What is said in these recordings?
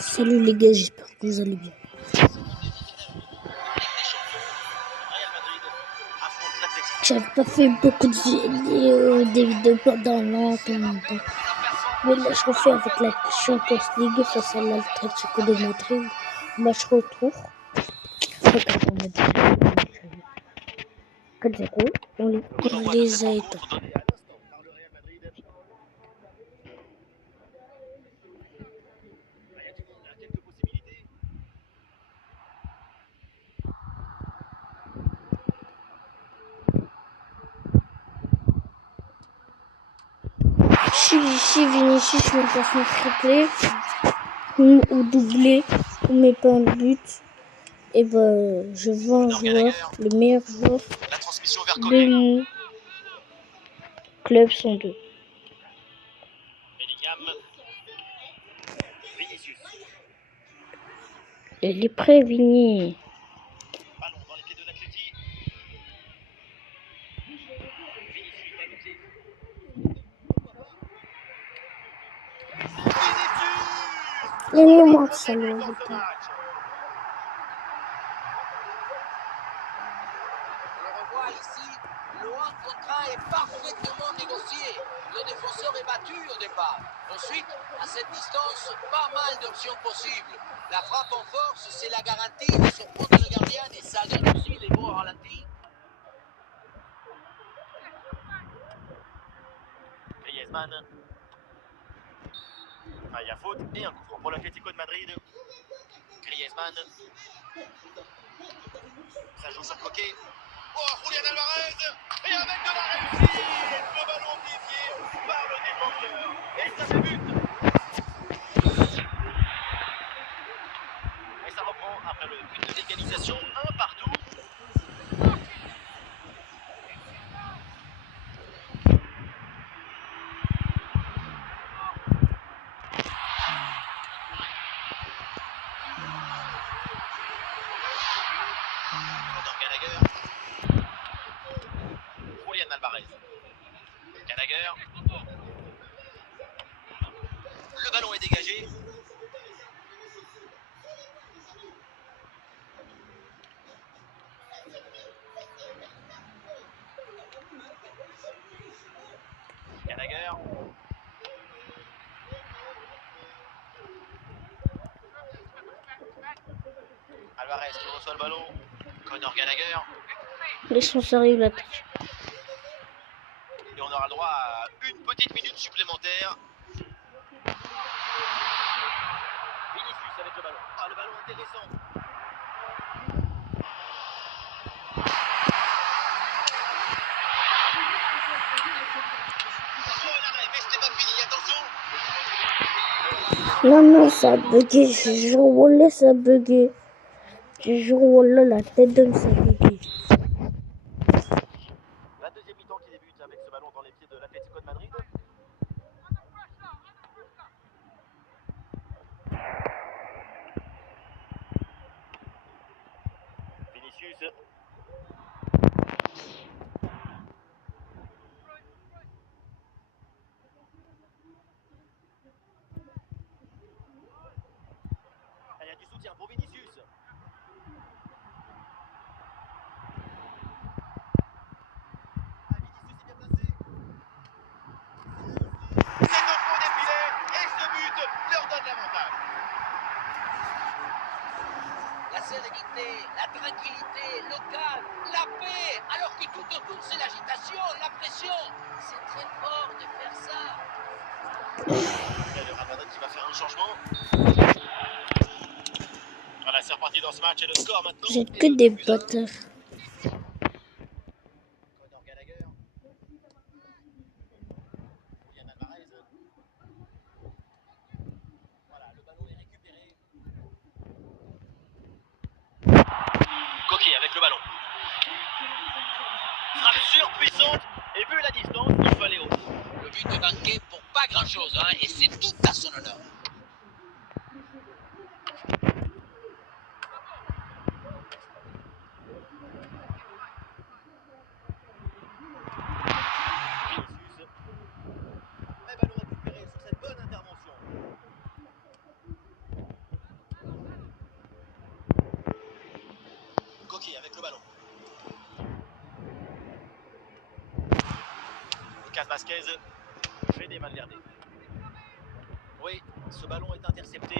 Salut les gars, j'espère que vous allez bien. J'avais pas fait beaucoup de vidéos pendant longtemps. Mais là, je refais avec la Champions League face à l'Atlético de Madrid. Match retour. Regarde, on a dit 4-0. On les a éteints. Si Vinicius me passe un triplé ou doublé ou met pas un but, et ben je vends un joueur, le meilleur joueur de mon club sont deux. Il est prêt, Vini. Il est mort, salaud. Ici, le 1 contre 1 est parfaitement négocié. Le défenseur est battu au départ. Ensuite, à cette distance, pas mal d'options possibles. La frappe en force, c'est la garantie de surprendre le gardien et ça donne aussi des bons ralentis. Griezmann. Ah, il y a faute et un coup franc pour l'Atlético de Madrid. Griezmann. Ça joue sur le coquet. Oh, Julián Alvarez. Et avec de la réussite, le ballon dévié par le défenseur. Et ça fait but. Et ça reprend après le but de l'égalisation. 1 partout. Gallagher. Julián Alvarez. Gallagher. Le ballon est dégagé. Gallagher. Alvarez qui reçoit le ballon. Conor Gallagher. Laissons arrive la touche. Et on aura le droit à une petite minute supplémentaire. Vinicius avec le ballon. Ah, le ballon intéressant. Oh, l'arrêt, mais c'était pas fini, attention. Non, ça a bugué. Je jure, Wallah, ça a bugué. Je jure, Wallah, la tête d'homme, ça a bugué. La deuxième mi-temps qui débute avec ce ballon dans les pieds de l'Atlético de Madrid. Vinicius. Il y a du soutien pour Vinicius. C'est au fond des filets et ce but leur donne l'avantage. La sérénité, la tranquillité, le calme, la paix, alors que tout autour c'est l'agitation, la pression. C'est très fort de faire ça. Il y a le Real Madrid qui va faire un changement. Voilà, c'est reparti dans ce match et le score maintenant. Vous êtes que des bâtards. Conor Gallagher. Julián Alvarez. Voilà, le ballon est récupéré. Coquet avec le ballon. Frappe surpuissante. Et vu la distance, il peut aller haut. Le but est manqué pour pas grand chose, hein, et c'est tout à son honneur. Mais ballon récupéré sur cette bonne intervention. Coquet avec le ballon. Lucas Vasquez fait des Valverde. Oui, ce ballon est intercepté.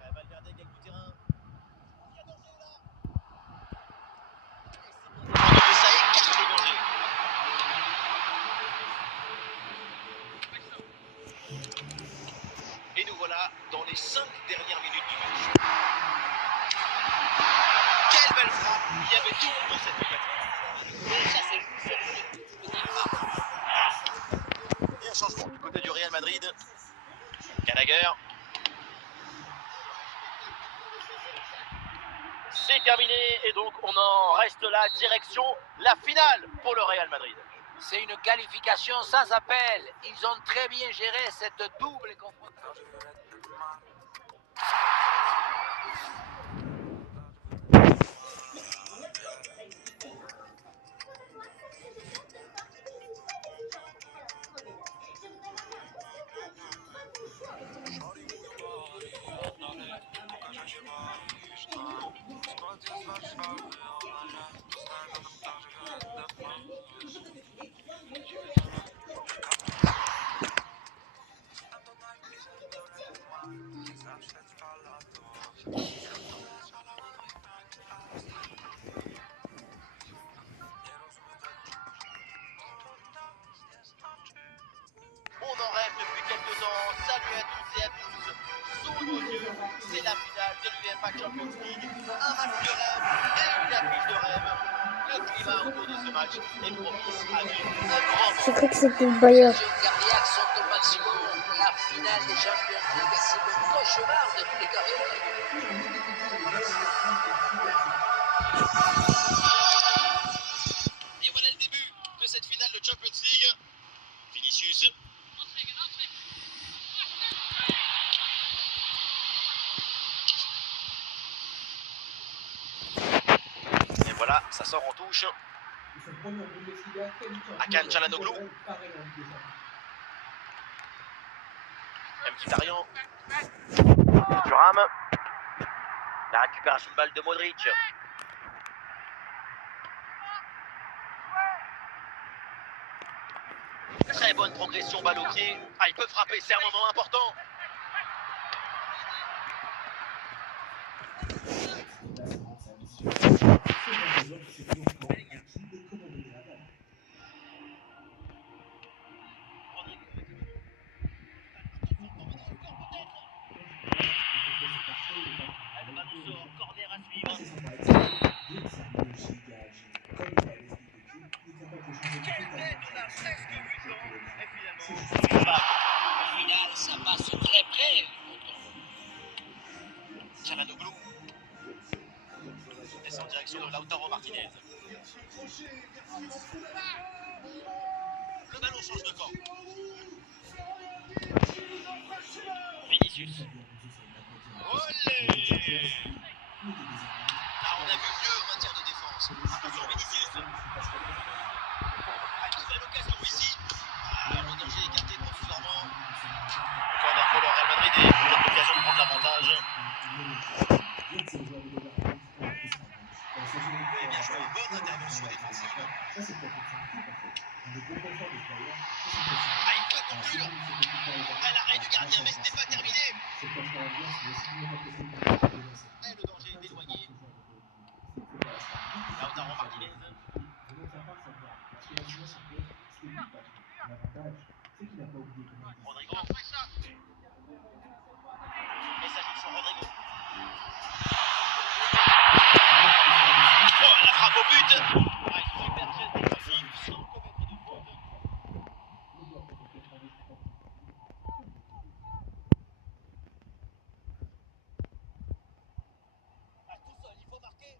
Valverde gagne du terrain. Il y a danger là. Et ça écarte le danger. Et nous voilà dans les 5 dernières minutes du match. Quelle belle frappe. Il y avait tout dans cette tentative. Ça se joue sur le départ. Et un changement du côté du Real Madrid. Gallagher. C'est terminé et donc on en reste là, direction la finale pour le Real Madrid. C'est une qualification sans appel. Ils ont très bien géré cette double confrontation. On en rêve depuis quelques ans. Salut à toutes et à tous. Sous nos yeux, c'est la finale de l'UEFA Champions League. Un match de rêve et une affiche de rêve. Le climat autour de ce match est propice à vivre un grand J'ai moment. cru que c'était le Bayern. Les jeunes cardiaques sont au maximum. La finale des Champions League, c'est le cauchemar de tous les cardiologues. Et voilà le début de cette finale de Champions League. Vinicius. Et voilà, ça sort en touche. Hakan Çalhanoğlu. Mkhitaryan. Thuram. La récupération de balle de Modric. Très bonne progression, balle au pied. Ah, il peut frapper, c'est un moment important. Le ballon sort, corner à suivre. Quelle tête, on a presque vu le temps. Et finalement, Au final, ça passe très près. Çalhanoğlu descend en direction de Lautaro Martinez. Le ballon change de camp. Vinicius. Olé! Ah, on a vu mieux en matière de défense. Attention Vinicius. Ah, nouvelle occasion ici. Ah, le danger écarté provisoirement. Corner pour le Real Madrid et peut-être l'occasion de prendre l'avantage. Et bien joué, bonne intervention défensive. Ah, il peut conclure. Ah, l'arrêt du gardien, mais ce n'est pas terminé. Et le danger est éloigné. Lautaro Martinez. Rodrigo. Et ça joue sur Rodrigo. Oh, la frappe au but. Ah, super geste défensif sans commettre de faute. Ah, tout seul, il faut marquer.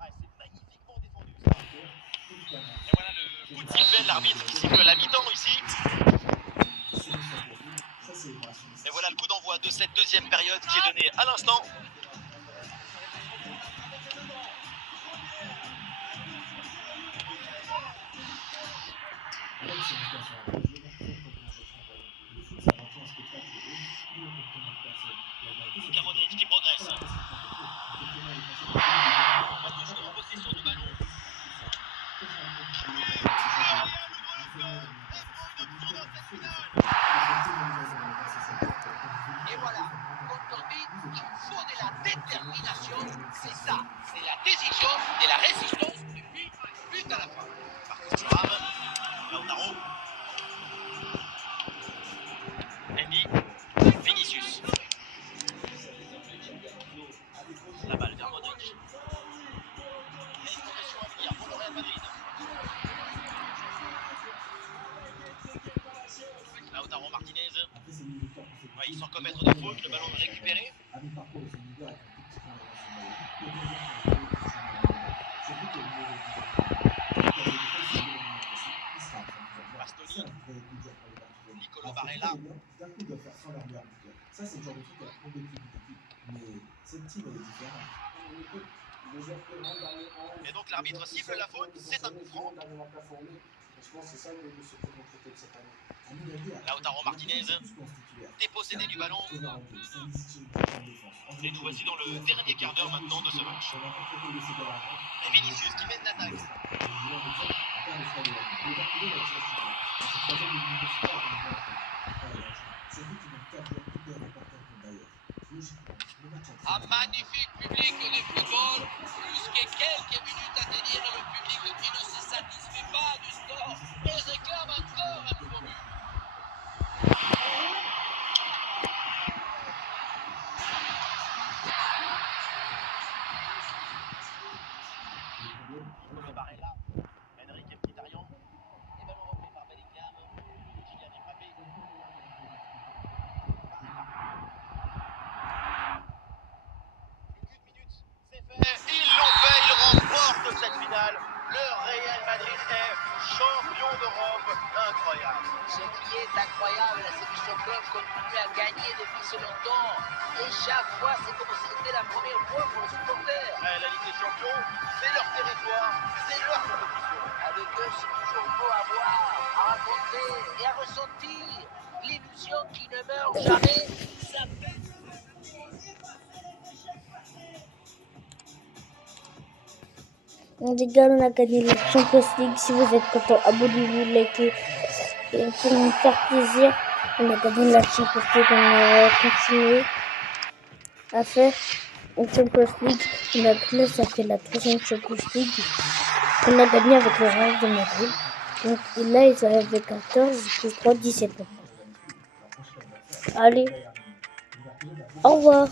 Ah, c'est magnifiquement défendu ça. Et voilà le coup de sifflet, l'arbitre qui siffle la mi-temps ici. Et voilà le coup d'envoi de cette deuxième période qui est donnée à l'instant. Lautaro Martinez. Ouais, il sans commettre de faute, le ballon est récupéré. Bastoni. Nicolo Barella. Et donc l'arbitre siffle la faute, c'est un coup franc. Lautaro Martinez, dépossédé du ballon. Et nous voici dans le dernier quart d'heure maintenant de ce match. Et Vinicius qui mène l'attaque. Un magnifique public de football, plus que quelques minutes à tenir, le public qui ne se satisfait pas du score et réclame encore un nouveau but. Nicolo Barella, Enrique Mkhitaryan. Et ballon repris par Bellingham. Kylian Mbappé. Ils l'ont fait, ils remportent cette finale. Le Real Madrid est champion d'Europe. Incroyable. Ce qui est incroyable, c'est que ce club continue à gagner depuis si longtemps. Et chaque fois, c'est comme si c'était la première fois pour les supporters. La Ligue des Champions, c'est leur territoire, c'est leur compétition. Avec eux, c'est toujours beau à voir, à raconter et à ressentir. L'illusion qui ne meurt jamais, ça fait... On rigole, on a gagné la Champions League. Si vous êtes content, abonnez-vous, likez. Et pour nous faire plaisir, on a gagné la Champions League. On a continué à faire une Champions League. On a gagné, ça fait la 3e Champions League qu'on a gagné avec le Real de Madrid. Donc et là, ils avaient 14, plus 3, 17 maintenant. Allez, au revoir.